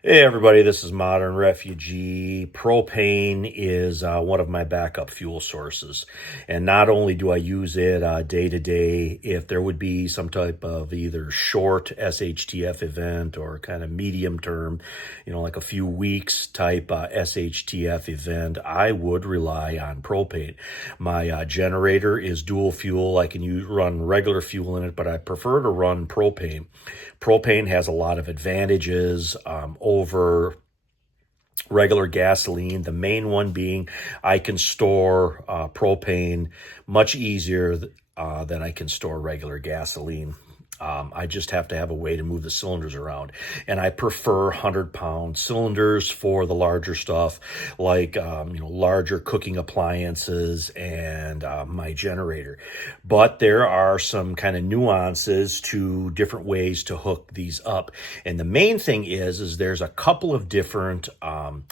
Hey everybody, this is Modern Refugee. Propane is one of my backup fuel sources. And not only do I use it day to day, if there would be some type of either short SHTF event or kind of medium term, like a few weeks type SHTF event, I would rely on propane. My generator is dual fuel. I can run regular fuel in it, but I prefer to run propane. Propane has a lot of advantages over regular gasoline. The main one being I can store propane much easier than I can store regular gasoline. I just have to have a way to move the cylinders around. And I prefer 100-pound cylinders for the larger stuff, like, larger cooking appliances and my generator. But there are some kind of nuances to different ways to hook these up. And the main thing is there's a couple of different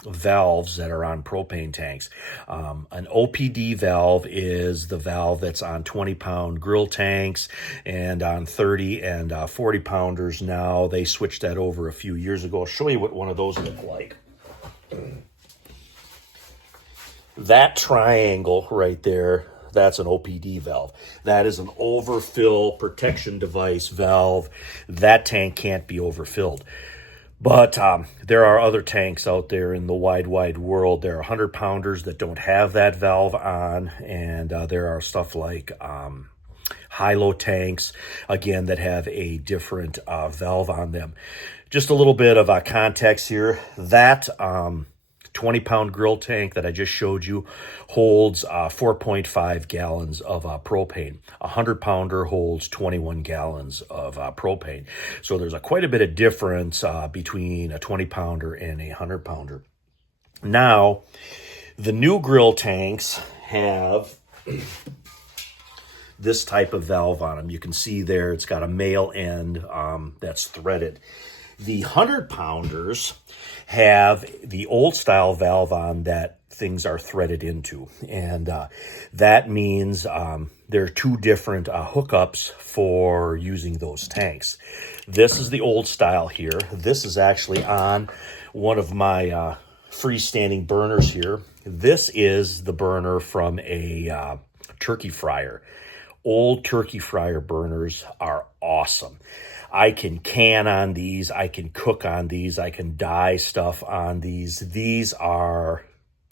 valves that are on propane tanks. An OPD valve is the valve that's on 20-pound grill tanks, and on 30 and 40 pounders now. They switched that over a few years ago. I'll show you what one of those look like. That triangle right there, that's an OPD valve. That is an overfill protection device valve. That tank can't be overfilled. But there are other tanks out there in the wide world. There are 100-pounders that don't have that valve on, and there are stuff like high-low tanks, again, that have a different valve on them. Just a little bit of context here. That 20-pound grill tank that I just showed you holds 4.5 gallons of propane. A 100-pounder holds 21 gallons of propane. So there's quite a bit of difference between a 20-pounder and a 100-pounder. Now, the new grill tanks have this type of valve on them. You can see there it's got a male end that's threaded. The 100-pounders have the old style valve on that things are threaded into. And that means there are two different hookups for using those tanks. This is the old style here. This is actually on one of my freestanding burners here. This is the burner from a turkey fryer. Old turkey fryer burners are awesome. I can on these, I can cook on these, I can dye stuff on these. These are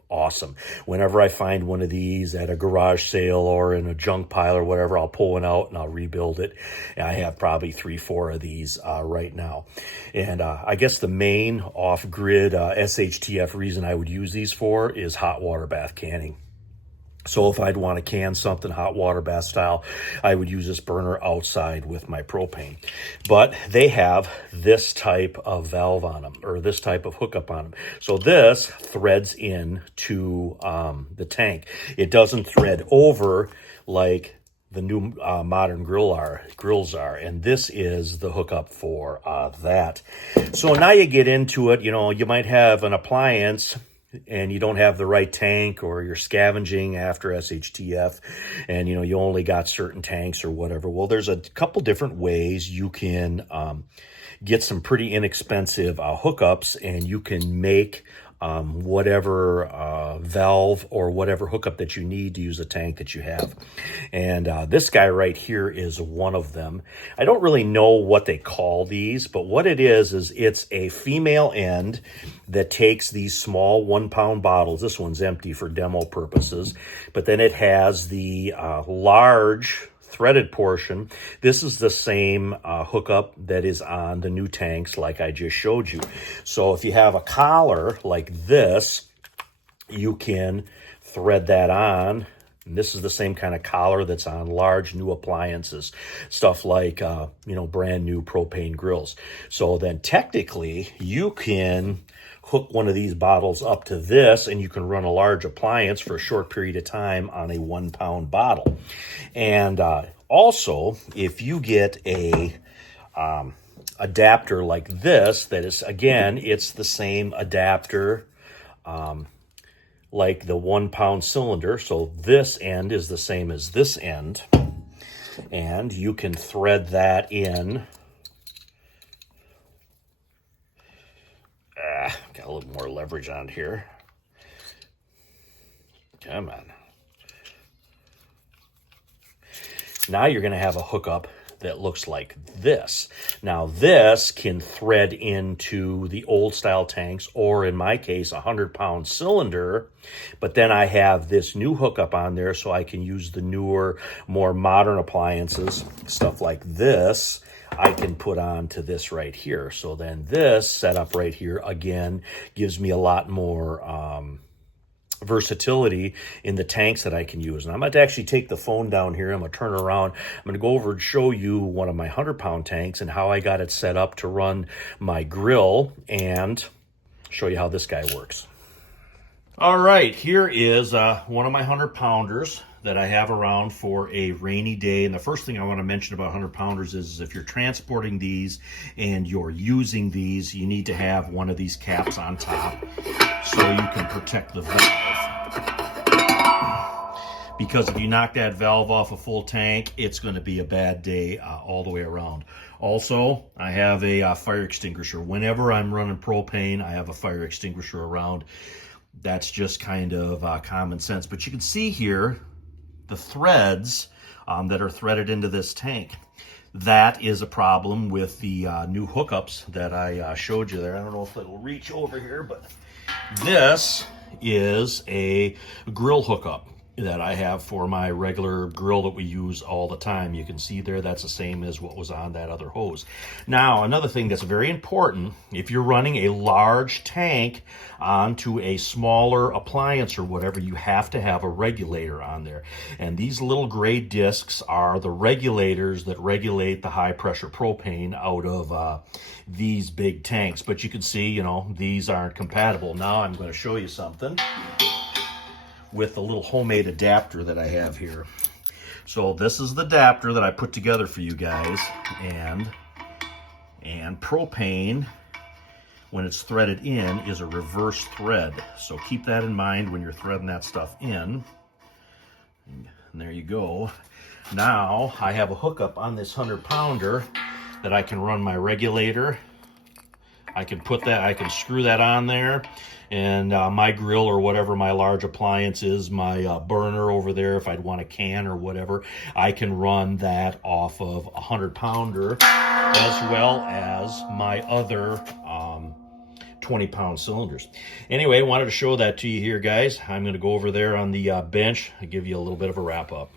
awesome. Whenever I find one of these at a garage sale or in a junk pile or whatever, I'll pull one out and I'll rebuild it. And I have probably 3-4 of these right now. And I guess the main off-grid SHTF reason I would use these for is hot water bath canning. So if I'd want to can something hot water bath style, I would use this burner outside with my propane. But they have this type of valve on them, or this type of hookup on them. So this threads in to the tank. It doesn't thread over like the new modern grills are, and this is the hookup for that. So now you get into it, you might have an appliance and you don't have the right tank, or you're scavenging after SHTF and you only got certain tanks or whatever. Well, there's a couple different ways you can get some pretty inexpensive hookups, and you can make whatever valve or whatever hookup that you need to use the tank that you have. And this guy right here is one of them. I don't really know what they call these, but what it is it's a female end that takes these small 1-pound bottles. This one's empty for demo purposes, but then it has the large threaded portion. This is the same hookup that is on the new tanks like I just showed you. So if you have a collar like this, you can thread that on. And this is the same kind of collar that's on large new appliances, stuff like, brand new propane grills. So then technically you can hook one of these bottles up to this, and you can run a large appliance for a short period of time on a 1-pound bottle. And also, if you get a adapter like this, that is, again, it's the same adapter like the 1-pound cylinder. So this end is the same as this end, and you can thread that in Got a little more leverage on here. Come on. Now you're going to have a hookup that looks like this. Now this can thread into the old style tanks, or in my case, a 100-pound cylinder. But then I have this new hookup on there so I can use the newer, more modern appliances, stuff like this. I can put on to this right here. So then this setup right here, again, gives me a lot more versatility in the tanks that I can use. And I'm going to actually take the phone down here. I'm going to turn around. I'm going to go over and show you one of my 100-pound tanks and how I got it set up to run my grill, and show you how this guy works. All right, here is one of my 100-pounders that I have around for a rainy day. And the first thing I want to mention about 100-pounders is if you're transporting these and you're using these, you need to have one of these caps on top so you can protect the valve. Because if you knock that valve off a full tank, it's going to be a bad day all the way around. Also, I have a fire extinguisher. Whenever I'm running propane, I have a fire extinguisher around. That's just kind of common sense. But you can see here the threads that are threaded into this tank. That is a problem with the new hookups that I showed you there. I don't know if it'll reach over here, but this is a grill hookup that I have for my regular grill that we use all the time. You can see there, that's the same as what was on that other hose. Now, another thing that's very important, if you're running a large tank onto a smaller appliance or whatever, you have to have a regulator on there. And these little gray discs are the regulators that regulate the high pressure propane out of these big tanks. But you can see, you know, these aren't compatible. Now I'm going to show you something with a little homemade adapter that I have here. So this is the adapter that I put together for you guys, and propane, when it's threaded in, is a reverse thread. So keep that in mind when you're threading that stuff in. And there you go. Now I have a hookup on this 100-pounder that I can run my regulator. I can screw that on there, and my grill or whatever my large appliance is, my burner over there, if I'd want a can or whatever, I can run that off of a 100-pounder, as well as my other 20-pound cylinders. Anyway, I wanted to show that to you here, guys. I'm going to go over there on the bench and give you a little bit of a wrap-up.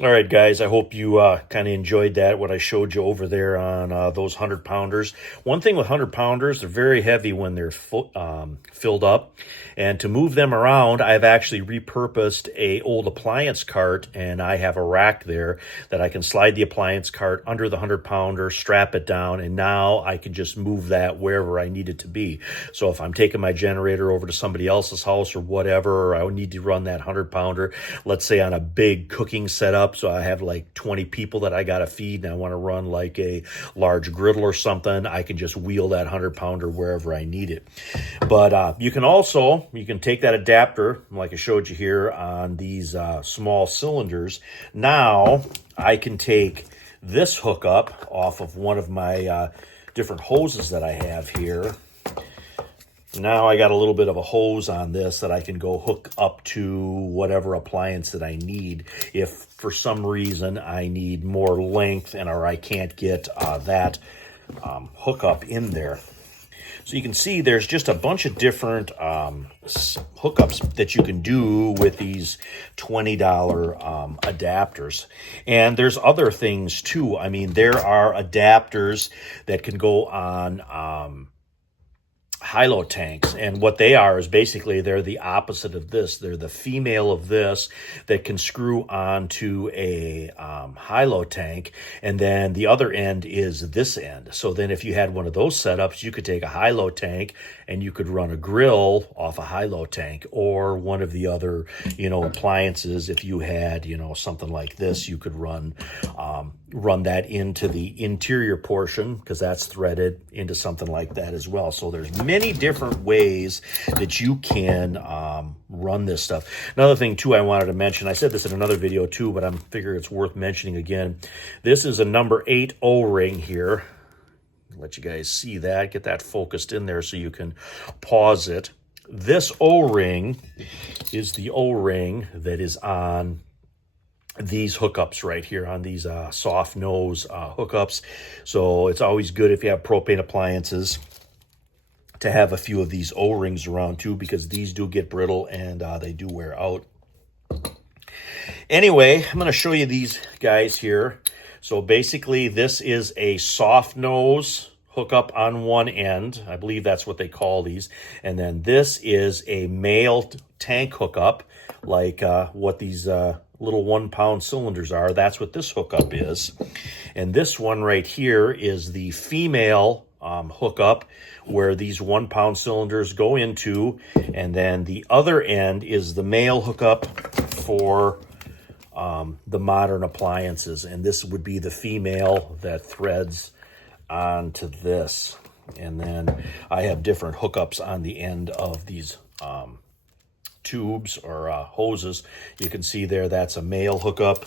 All right, guys, I hope you kind of enjoyed that, what I showed you over there on those 100-pounders. One thing with 100-pounders, they're very heavy when they're filled up. And to move them around, I've actually repurposed a old appliance cart, and I have a rack there that I can slide the appliance cart under the 100-pounder, strap it down, and now I can just move that wherever I need it to be. So if I'm taking my generator over to somebody else's house or whatever, or I need to run that 100-pounder, let's say on a big cooking setup, so I have like 20 people that I got to feed and I want to run like a large griddle or something, I can just wheel that 100-pounder wherever I need it. But you can take that adapter, like I showed you here on these small cylinders. Now I can take this hookup off of one of my different hoses that I have here. Now I got a little bit of a hose on this that I can go hook up to whatever appliance that I need. If for some reason I need more length or I can't get that hookup in there. So you can see there's just a bunch of different hookups that you can do with these $20 adapters. And there's other things too. I mean, there are adapters that can go on high-low tanks, and what they are is basically they're the opposite of this. They're the female of this that can screw onto a high-low tank, and then the other end is this end. So then if you had one of those setups, you could take a high-low tank and you could run a grill off a high-low tank, or one of the other, appliances. If you had, something like this, you could run that into the interior portion, because that's threaded into something like that as well. So there's many different ways that you can run this stuff. Another thing too I wanted to mention, I said this in another video too, but I'm figuring it's worth mentioning again. This is a number 8 O-ring here. let you guys see that, get that focused in there so you can pause it. This O-ring is the O-ring that is on these hookups right here, on these soft nose hookups. So it's always good if you have propane appliances to have a few of these O-rings around too, because these do get brittle and they do wear out. Anyway, I'm going to show you these guys here. So basically this is a soft nose hookup on one end. I believe that's what they call these. And then this is a male tank hookup, like what these little 1 pound cylinders are. That's what this hookup is. And this one right here is the female hookup, where these 1 pound cylinders go into, and then the other end is the male hookup for the modern appliances, and this would be the female that threads onto this. And then I have different hookups on the end of these tubes or hoses. You can see there, that's a male hookup,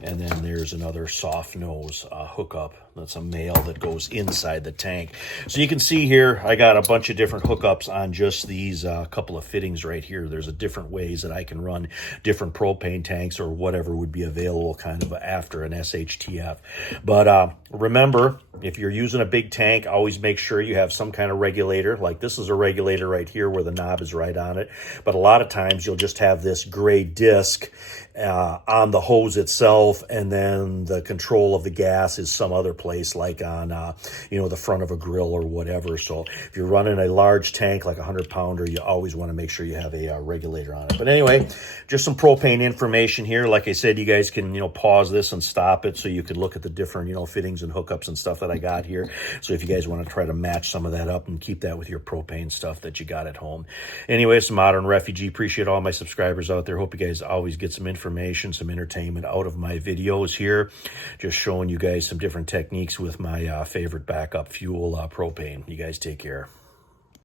and then there's another soft nose hookup. That's a male that goes inside the tank. So you can see here, I got a bunch of different hookups on just these couple of fittings right here. There's a different ways that I can run different propane tanks or whatever would be available kind of after an SHTF. But remember, if you're using a big tank, always make sure you have some kind of regulator. Like this is a regulator right here where the knob is right on it. But a lot of times you'll just have this gray disc on the hose itself, and then the control of the gas is some other place, like on the front of a grill or whatever. So if you're running a large tank like a 100-pounder, you always want to make sure you have a regulator on it. But anyway, just some propane information here. Like I said, you guys can pause this and stop it so you can look at the different fittings and hookups and stuff that I got here. So if you guys want to try to match some of that up and keep that with your propane stuff that you got at home. Anyway, it's Modern Refugee. Appreciate all my subscribers out there. Hope you guys always get some information, some entertainment out of my videos here. Just showing you guys some different techniques with my favorite backup fuel, propane. You guys take care.